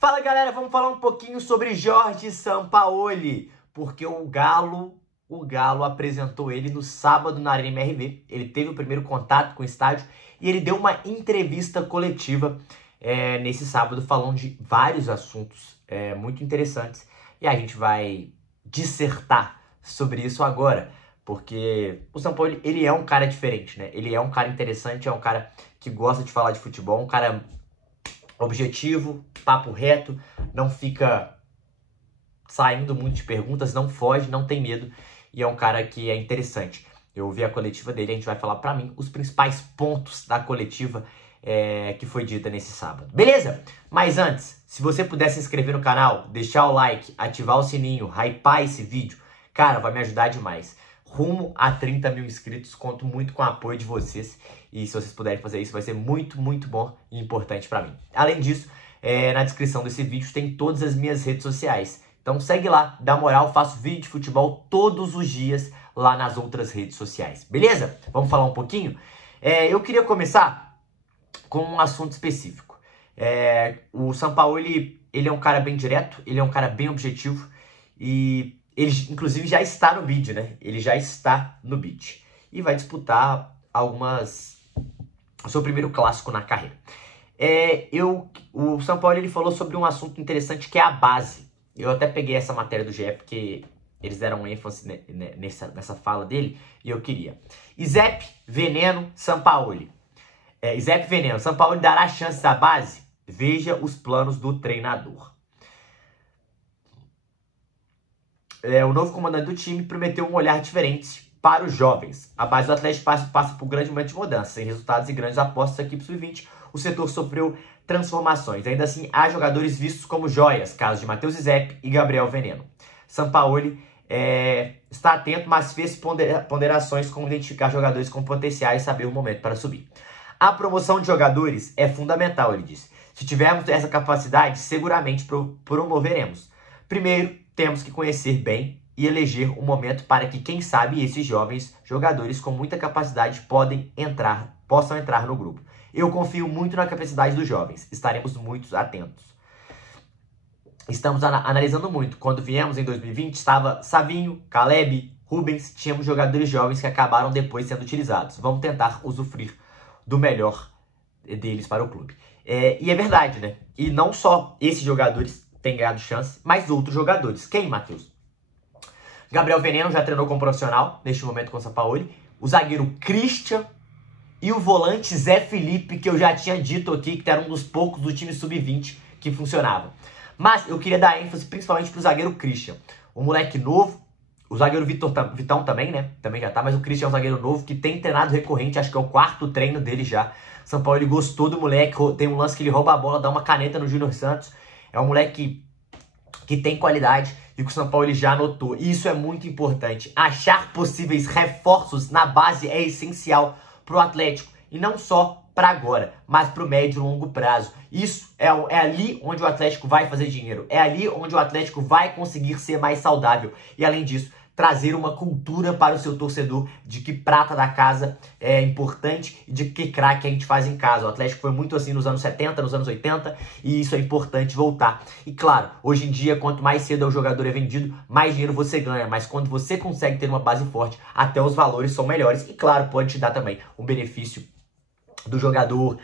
Fala galera, vamos falar um pouquinho sobre Jorge Sampaoli, porque o Galo apresentou ele no sábado na Arena MRV. Ele teve o primeiro contato com o estádio e ele deu uma entrevista coletiva nesse sábado falando de vários assuntos muito interessantes. E a gente vai dissertar sobre isso agora, porque o Sampaoli, ele é um cara diferente, né? Ele é um cara interessante, é um cara que gosta de falar de futebol, um cara objetivo, papo reto, não fica saindo muito de perguntas, não foge, não tem medo, e é um cara que é interessante. Eu ouvi a coletiva dele, a gente vai falar pra mim os principais pontos da coletiva que foi dita nesse sábado. Beleza? Mas antes, se você puder se inscrever no canal, deixar o like, ativar o sininho, hypar esse vídeo, cara, vai me ajudar demais. Rumo a 30 mil inscritos, conto muito com o apoio de vocês. E se vocês puderem fazer isso, vai ser muito, muito bom e importante pra mim. Além disso, na descrição desse vídeo tem todas as minhas redes sociais. Então segue lá, dá moral, faço vídeo de futebol todos os dias lá nas outras redes sociais. Beleza? Vamos falar um pouquinho? Eu queria começar com um assunto específico. O Sampaoli, ele é um cara bem direto, ele é um cara bem objetivo e ele, inclusive, já está no bid, né? Ele já está no bid. E vai disputar o seu primeiro clássico na carreira. O Sampaoli, ele falou sobre um assunto interessante que é a base. Eu até peguei essa matéria do GE porque eles deram ênfase nessa fala dele e eu queria. Izep, Veneno, Sampaoli. Izep, Veneno, Sampaoli dará chances à base? Veja os planos do treinador. O novo comandante do time prometeu um olhar diferente para os jovens. A base do Atlético passa por um grande momento de mudança. Sem resultados e grandes apostas da equipe sub-20, o setor sofreu transformações. Ainda assim, há jogadores vistos como joias, casos de Matheus Izep e Gabriel Veneno. Sampaoli está atento, mas fez ponderações como identificar jogadores com potenciais e saber o momento para subir. A promoção de jogadores é fundamental, ele disse. Se tivermos essa capacidade, seguramente promoveremos. Primeiro, temos que conhecer bem e eleger um momento para que, quem sabe, esses jovens jogadores com muita capacidade possam entrar no grupo. Eu confio muito na capacidade dos jovens. Estaremos muito atentos. Estamos analisando muito. Quando viemos em 2020, estava Savinho, Caleb, Rubens. Tínhamos jogadores jovens que acabaram depois sendo utilizados. Vamos tentar usufruir do melhor deles para o clube. E é verdade, né? E não só esses jogadores têm ganhado chance, mas outros jogadores. Quem, Matheus? Gabriel Veneno já treinou como profissional, neste momento com o Sampaoli. O zagueiro Christian e o volante Zé Felipe, que eu já tinha dito aqui, que era um dos poucos do time sub-20 que funcionava. Mas eu queria dar ênfase principalmente pro zagueiro Christian. Um moleque novo, o zagueiro Vitão também, né? Também já tá, mas o Christian é um zagueiro novo que tem treinado recorrente, acho que é o 4º treino dele já. Sampaoli gostou do moleque, tem um lance que ele rouba a bola, dá uma caneta no Júnior Santos. É um moleque que tem qualidade e que o Sampaoli já anotou. E isso é muito importante. Achar possíveis reforços na base é essencial para o Atlético. E não só para agora, mas para o médio e longo prazo. Isso é ali onde o Atlético vai fazer dinheiro. É ali onde o Atlético vai conseguir ser mais saudável. E além disso, trazer uma cultura para o seu torcedor de que prata da casa é importante e de que craque a gente faz em casa. O Atlético foi muito assim nos anos 70, nos anos 80 e isso é importante voltar. E claro, hoje em dia, quanto mais cedo o jogador é vendido, mais dinheiro você ganha. Mas quando você consegue ter uma base forte, até os valores são melhores. E claro, pode te dar também um benefício do jogador,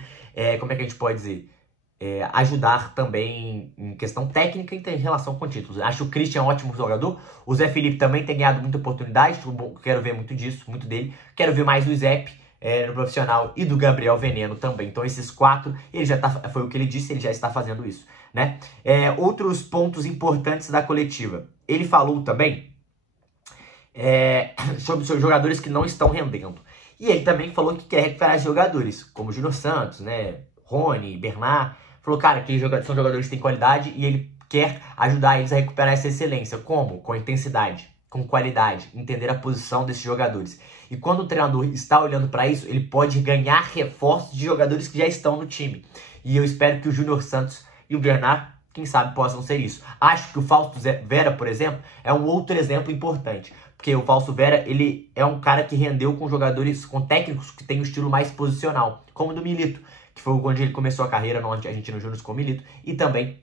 como é que a gente pode dizer? Ajudar também em questão técnica e em relação com títulos. Acho o Christian um ótimo jogador. O Zé Felipe também tem ganhado muita oportunidade. Quero ver muito disso, muito dele. Quero ver mais do Izep no profissional e do Gabriel Veneno também. Então esses 4, ele já tá, foi o que ele disse, ele já está fazendo isso, né? Outros pontos importantes da coletiva. Ele falou também sobre os jogadores que não estão rendendo. E ele também falou que quer recuperar jogadores, como Júnior Santos, né? Rony, Bernard. Falou, cara, que são jogadores que têm qualidade e ele quer ajudar eles a recuperar essa excelência. Como? Com intensidade, com qualidade, entender a posição desses jogadores. E quando o treinador está olhando para isso, ele pode ganhar reforços de jogadores que já estão no time. E eu espero que o Júnior Santos e o Bernard, quem sabe, possam ser isso. Acho que o Fausto Vera, por exemplo, é um outro exemplo importante. Porque o Fausto Vera, ele é um cara que rendeu com jogadores, com técnicos que têm um estilo mais posicional, como o do Milito, que foi onde ele começou a carreira no Argentino Júnior com o Milito, e também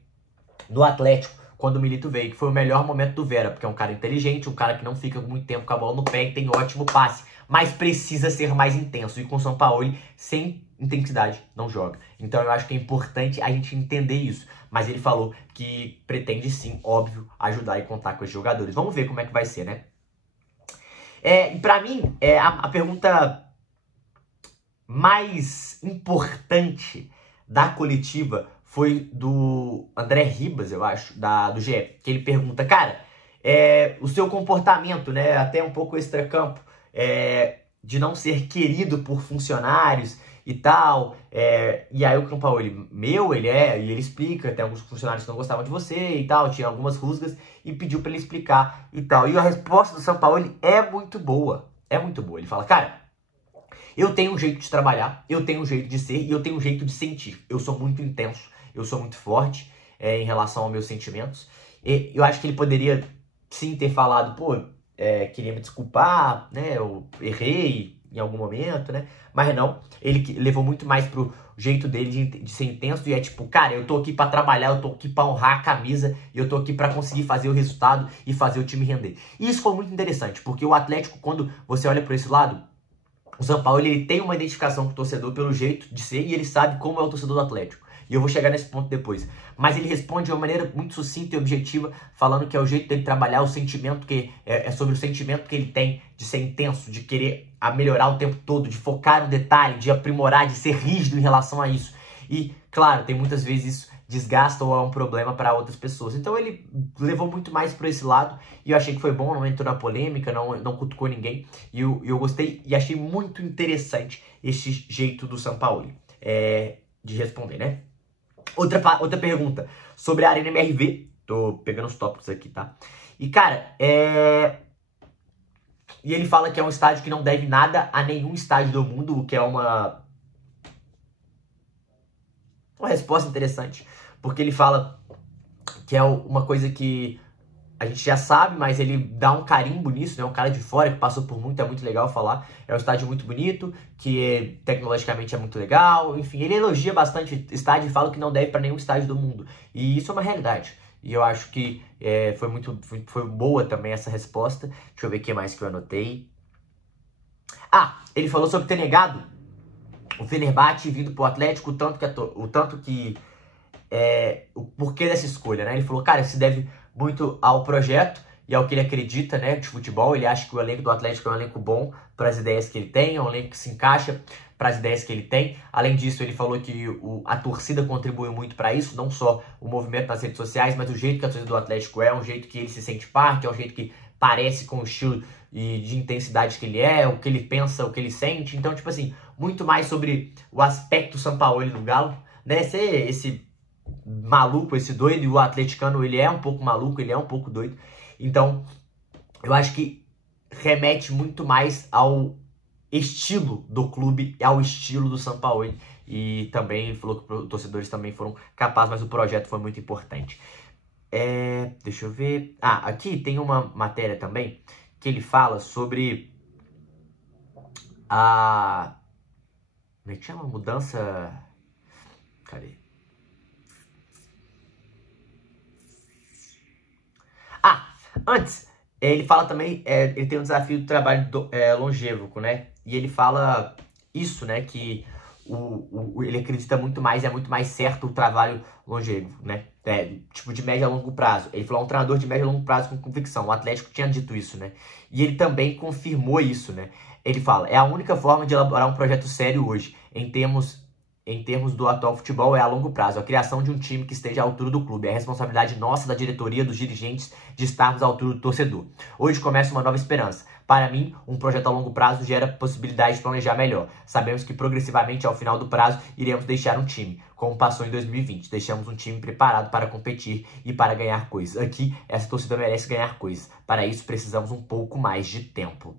no Atlético quando o Milito veio, que foi o melhor momento do Vera, porque é um cara inteligente, um cara que não fica muito tempo com a bola no pé e tem ótimo passe, mas precisa ser mais intenso. E com o Sampaoli, sem intensidade, não joga. Então eu acho que é importante a gente entender isso. Mas ele falou que pretende sim, óbvio, ajudar e contar com esses jogadores. Vamos ver como é que vai ser, né? E pra mim, a pergunta mais importante da coletiva foi do André Ribas, eu acho, do GE, que ele pergunta, cara, o seu comportamento, né, até um pouco extracampo, de não ser querido por funcionários e tal, e aí o Sampaoli, ele e ele explica, tem alguns funcionários que não gostavam de você e tal, tinha algumas rusgas, e pediu pra ele explicar e tal, e a resposta do Sampaoli é muito boa, ele fala, cara, eu tenho um jeito de trabalhar, eu tenho um jeito de ser e eu tenho um jeito de sentir. Eu sou muito intenso, eu sou muito forte em relação aos meus sentimentos. E eu acho que ele poderia sim ter falado, pô, queria me desculpar, né? Eu errei em algum momento, né? Mas não, ele levou muito mais pro jeito dele de ser intenso e é tipo, cara, eu tô aqui pra trabalhar, eu tô aqui pra honrar a camisa, e eu tô aqui pra conseguir fazer o resultado e fazer o time render. E isso foi muito interessante, porque o Atlético, quando você olha por esse lado, o Sampaoli, ele tem uma identificação com o torcedor pelo jeito de ser e ele sabe como é o torcedor do Atlético. E eu vou chegar nesse ponto depois. Mas ele responde de uma maneira muito sucinta e objetiva, falando que é o jeito dele trabalhar o sentimento que é sobre o sentimento que ele tem de ser intenso, de querer melhorar o tempo todo, de focar no detalhe, de aprimorar, de ser rígido em relação a isso. E, claro, tem muitas vezes isso desgasta ou é um problema para outras pessoas. Então ele levou muito mais para esse lado e eu achei que foi bom, não entrou na polêmica, não cutucou ninguém e eu gostei e achei muito interessante esse jeito do Sampaoli de responder, né? Outra pergunta sobre a Arena MRV, tô pegando os tópicos aqui, tá? E cara, e ele fala que é um estádio que não deve nada a nenhum estádio do mundo, o que é uma resposta interessante, porque ele fala que é uma coisa que a gente já sabe, mas ele dá um carimbo nisso, né? Um cara de fora que passou por muito, é muito legal falar. É um estádio muito bonito, que tecnologicamente é muito legal, enfim, ele elogia bastante o estádio e fala que não deve para nenhum estádio do mundo. E isso é uma realidade. E eu acho que foi boa também essa resposta. Deixa eu ver o que mais que eu anotei. Ele falou sobre ter negado o Fenerbahçe vindo pro Atlético, o porquê dessa escolha, né? Ele falou, cara, se deve muito ao projeto e ao que ele acredita, né, de futebol. Ele acha que o elenco do Atlético é um elenco bom para as ideias que ele tem, é um elenco que se encaixa para as ideias que ele tem. Além disso, ele falou que a torcida contribuiu muito para isso, não só o movimento nas redes sociais, mas o jeito que a torcida do Atlético é um jeito que ele se sente parte, é um jeito que parece com o estilo e de intensidade que ele é, o que ele pensa, o que ele sente. Então, tipo assim, muito mais sobre o aspecto Sampaoli no Galo, né? Esse maluco, esse doido, e o atleticano, ele é um pouco maluco, ele é um pouco doido. Então, eu acho que remete muito mais ao estilo do clube e ao estilo do Sampaoli. E também ele falou que os torcedores também foram capazes, mas o projeto foi muito importante. Deixa eu ver. Aqui tem uma matéria também que ele fala sobre como é que chama? Mudança. Cadê? Antes, ele fala também, ele tem um desafio do trabalho longêvo, né? E ele fala isso, né? Que ele acredita muito mais, é muito mais certo o trabalho longevo, né? Tipo de médio a longo prazo. Ele falou um treinador de médio a longo prazo com convicção. O Atlético tinha dito isso, né? E ele também confirmou isso, né? Ele fala, é a única forma de elaborar um projeto sério hoje, em termos do atual futebol, é a longo prazo. A criação de um time que esteja à altura do clube. É a responsabilidade nossa, da diretoria, dos dirigentes, de estarmos à altura do torcedor. Hoje começa uma nova esperança. Para mim, um projeto a longo prazo gera possibilidade de planejar melhor. Sabemos que progressivamente, ao final do prazo, iremos deixar um time, como passou em 2020. Deixamos um time preparado para competir e para ganhar coisas. Aqui, essa torcida merece ganhar coisas. Para isso, precisamos um pouco mais de tempo.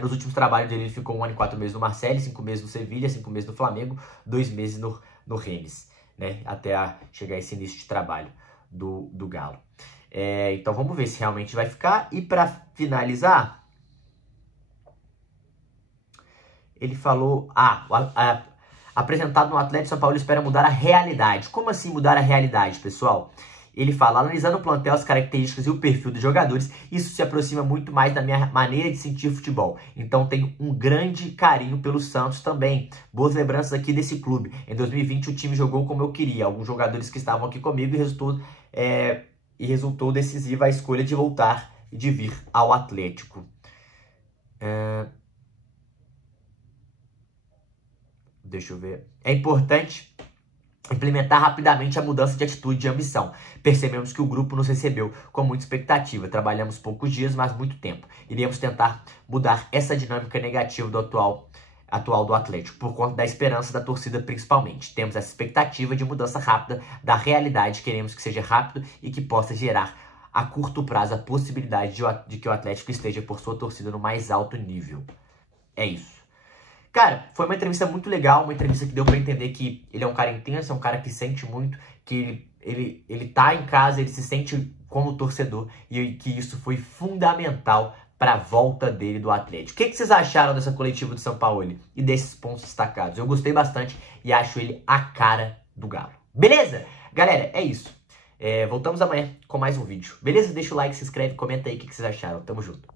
Nos últimos trabalhos dele, ele ficou 1 ano e 4 meses no Marseille, 5 meses no Sevilha, 5 meses no Flamengo, 2 meses no Rennes, né? Até chegar esse início de trabalho do Galo. Então vamos ver se realmente vai ficar. E para finalizar, ele falou... apresentado no Atlético São Paulo, espera mudar a realidade. Como assim mudar a realidade, pessoal? Ele fala, analisando o plantel, as características e o perfil dos jogadores, isso se aproxima muito mais da minha maneira de sentir futebol. Então tenho um grande carinho pelo Santos também. Boas lembranças aqui desse clube. Em 2020 o time jogou como eu queria. Alguns jogadores que estavam aqui comigo e resultou decisiva a escolha de voltar e de vir ao Atlético. Deixa eu ver. É importante implementar rapidamente a mudança de atitude e ambição. Percebemos que o grupo nos recebeu com muita expectativa. Trabalhamos poucos dias, mas muito tempo. Iremos tentar mudar essa dinâmica negativa do atual do Atlético, por conta da esperança da torcida principalmente. Temos essa expectativa de mudança rápida da realidade. Queremos que seja rápido e que possa gerar a curto prazo a possibilidade de que o Atlético esteja por sua torcida no mais alto nível. É isso. Cara, foi uma entrevista muito legal, uma entrevista que deu pra entender que ele é um cara intenso, é um cara que sente muito, que ele tá em casa, ele se sente como torcedor e que isso foi fundamental pra volta dele do Atlético. O que vocês acharam dessa coletiva do São Paulo e desses pontos destacados? Eu gostei bastante e acho ele a cara do Galo. Beleza? Galera, é isso. Voltamos amanhã com mais um vídeo. Beleza? Deixa o like, se inscreve, comenta aí o que vocês acharam. Tamo junto.